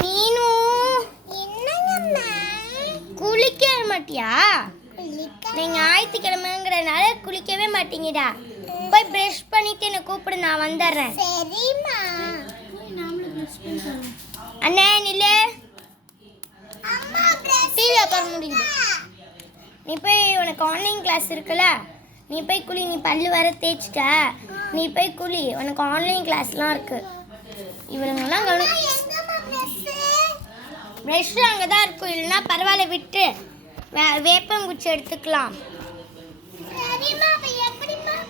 மீனு என்னங்கம்மா குளிக்க மாட்டியா? நீங்க ஞாயிற்றுக்கிழமைங்கிறனால குளிக்கவே மாட்டீங்கடா. போய் பிரஷ் பண்ணிட்டு என்ன கூப்பிடு, நான் வந்துடுறேன். சரிம்மா. அண்ணே நில்லு. டிவி உட்கார முடியுது. நீ போய் உனக்கு ஆன்லைன் கிளாஸ் இருக்குல்ல, நீ போய் குளி. நீ பல்லு வர தேய்ச்சிட்ட, நீ போய் குளி. உனக்கு ஆன்லைன் கிளாஸ்லாம் இருக்கு. இவனுங்கெல்லாம் ப்ரெஷ் அங்கே தான் இருக்கும். இல்லைன்னா பரவாயில்ல விட்டு வேப்பங்குச்சி எடுத்துக்கலாம்.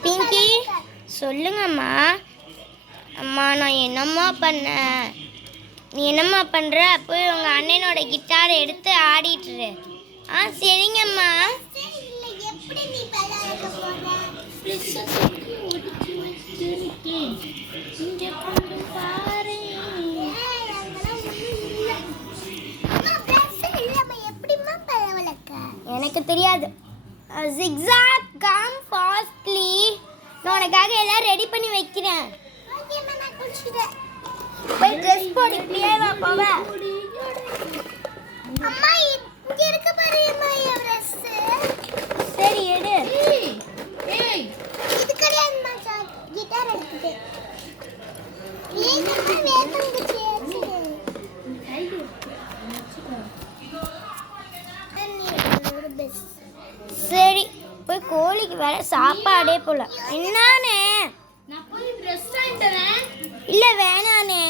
பிங்கி சொல்லுங்கம்மா. அம்மா நான் என்னம்மா பண்ணேன்? நீ என்னம்மா பண்ணுற? போய் உங்கள் அண்ணனோட கிட்டாரை எடுத்து ஆடிட்டுரு. சரிங்கம்மா. எனக்கு தெரியாது. Zigzag come fastly. நான் உனக்காக எல்லாம் ரெடி பண்ணி வைக்கிறேன். போய் ட்ரெஸ் போடு. இப்படியே வா போவ. அம்மா இங்க இருக்க பாருமா என் ட்ரெஸ். சரி எடு. ஏய் இது கடையாதுமா. கிட்டார் எடுத்துட்டு ஏங்கம்மா வேப்பங்குச்சி ஏச்சு. சரி போய் கோழிக்கு வேற சாப்பாடே போல. என்னானே நான் போய் ட்ரெஸ் வாங்கிட்டேன். இல்லை வேணானே,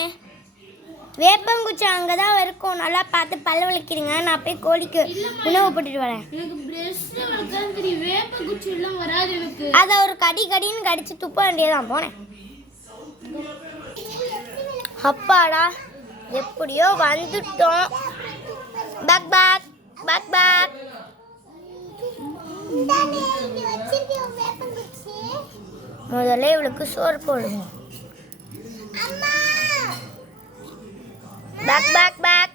வேப்பங்குச்சி அங்கே தான் இருக்கும். நல்லா பார்த்து பல்ல வலிக்கிறீங்க. நான் போய் கோழிக்கு உணவு போட்டுட்டு வரேன். அதை ஒரு கடின்னு கடிச்சு துப்ப வேண்டியதான். போனேன். அப்பாடா எப்படியோ வந்துட்டோம். பேக் பேக் பேக் பேக். முதல்ல இவளுக்கு சோறு போடுவோம். பேக் பேக் பேக்.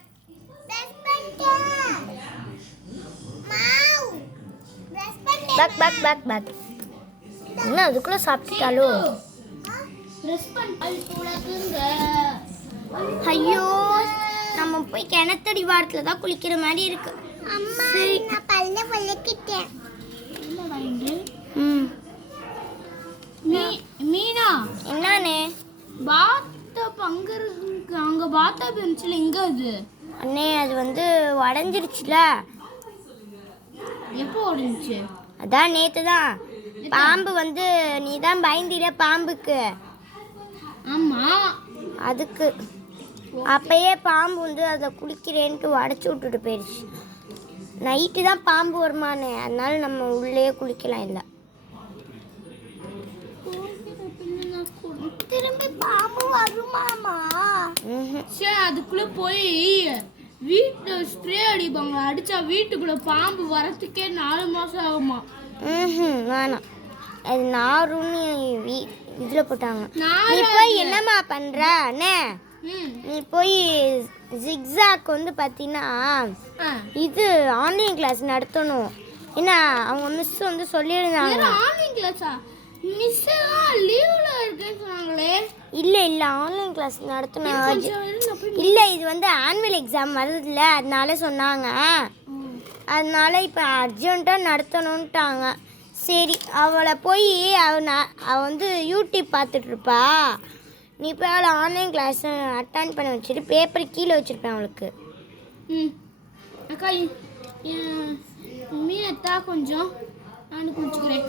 பேக் பேக் பேக் பேக். என்ன அதுக்குள்ள சாப்பிட்டாலோ? ஐயோ நம்ம போய் கிணத்தடி வாரத்தில் தான் குளிக்கிற மாதிரி இருக்கு. சரி நான் பல்ல வலிக்கிட்டேன். மீனா என்னண்ணே? பாத்டப் அங்க இருக்கு. அங்க பாத்டப் இருந்துச்சுல, எங்க அது? அண்ணே அது வந்து உடஞ்சிருச்சுல. எப்போ உடஞ்சிச்சு? அதான் நேற்று தான். பாம்பு வந்து நீ தான் பயந்திட பாம்புக்கு. ஆமா அதுக்கு அப்பயே பாம்பு வந்து அதை குளிக்கிறேன்ட்டு உடச்சி விட்டுட்டு போயிடுச்சு. நைட்டு தான் பாம்பு வருமானே, அதனால நம்ம உள்ளே குளிக்கலாம். இல்லை திரும்பி பாம்பு வருமாமா? சரி அதுக்குள்ள போய் வீட்டு ஸ்ப்ரே அடிப்பாங்க. அடிச்சா வீட்டுக்குள்ள பாம்பு வரத்துக்கே 4 மாசம் ஆகுமா? வேணாம், அது நாருன்னு இதில் போட்டாங்க. நீ போய் என்னம்மா பண்ணுற அண்ணே? நீ போய் ஜிக்ஸாக் வந்து பார்த்தீங்கன்னா இது ஆன்லைன் கிளாஸ் நடத்தணும். ஏன்னா அவங்க மிஸ் வந்து சொல்லியிருந்தாங்க. ஆன்லைன் கிளாஸா? மிஸ் லீவ்ல இருக்கேன்னு சொன்னாங்களே. இல்லை ஆன்லைன் கிளாஸ் நடத்தணும். இல்லை இது வந்து ஆனுவல் எக்ஸாம் வருதுல்ல, அதனால சொன்னாங்க. அதனால இப்போ அர்ஜென்ட்டாக நடத்தணுன்ட்டாங்க. சரி அவளை போய் அவள் வந்து யூடியூப் பார்த்துட்ருப்பா. நீ போய் அவளை ஆன்லைன் கிளாஸ் அட்டன் பண்ண வச்சுட்டு பேப்பர் கீழே வச்சுருப்பேன் அவளுக்கு. அக்கா மீனத்தா கொஞ்சம் நான் குளிச்சுக்கிறேன்.